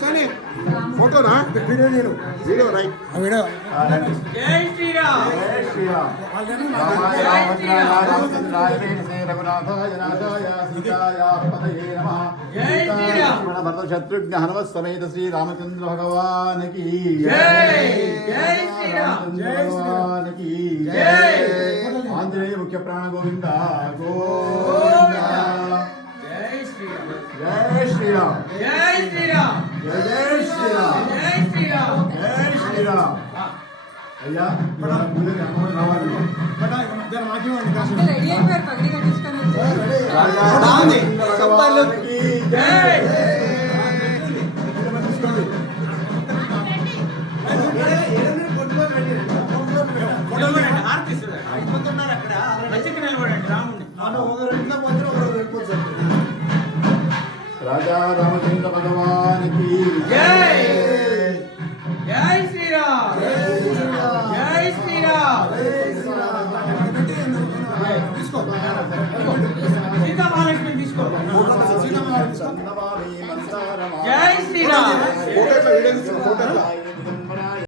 కానీ ఫోటోనా వీడియో నేను video right video జై శ్రీరామ్ జై శ్రీరామ్ శత్రుఘ్న హనుమత్ సమేత శ్రీ రామచంద్ర భగవాన్ కి జై జై శ్రీరామ్ జై భగవాన్ కి జై ఆంజనేయ ముఖ్య ప్రాణ గోవింద గోవింద జై శ్రీరామ్ జై శ్రీరామ్ జై శ్రీరామ్ జై శ్రీరామ్ జై శ్రీరామ్ అయ్యా ముందు అమ్మ రావాలి జర మాకివ్వండి కాసు రెడీ అయిపోయారు పగడి కట్టించుకొని రాండి సబ్బర్లకి జై తీసుకోండి ఫోటోలు పెట్టండి హారతి ఇస్తారు అయిపోతున్నారు అక్కడ మంచికి నిలబడండి రాముని ఒకరు ఇంట్లో పోతే ఒకరు వెళ్ళిపోతారు రాజా రామచంద్ర భగవాన్ కి జై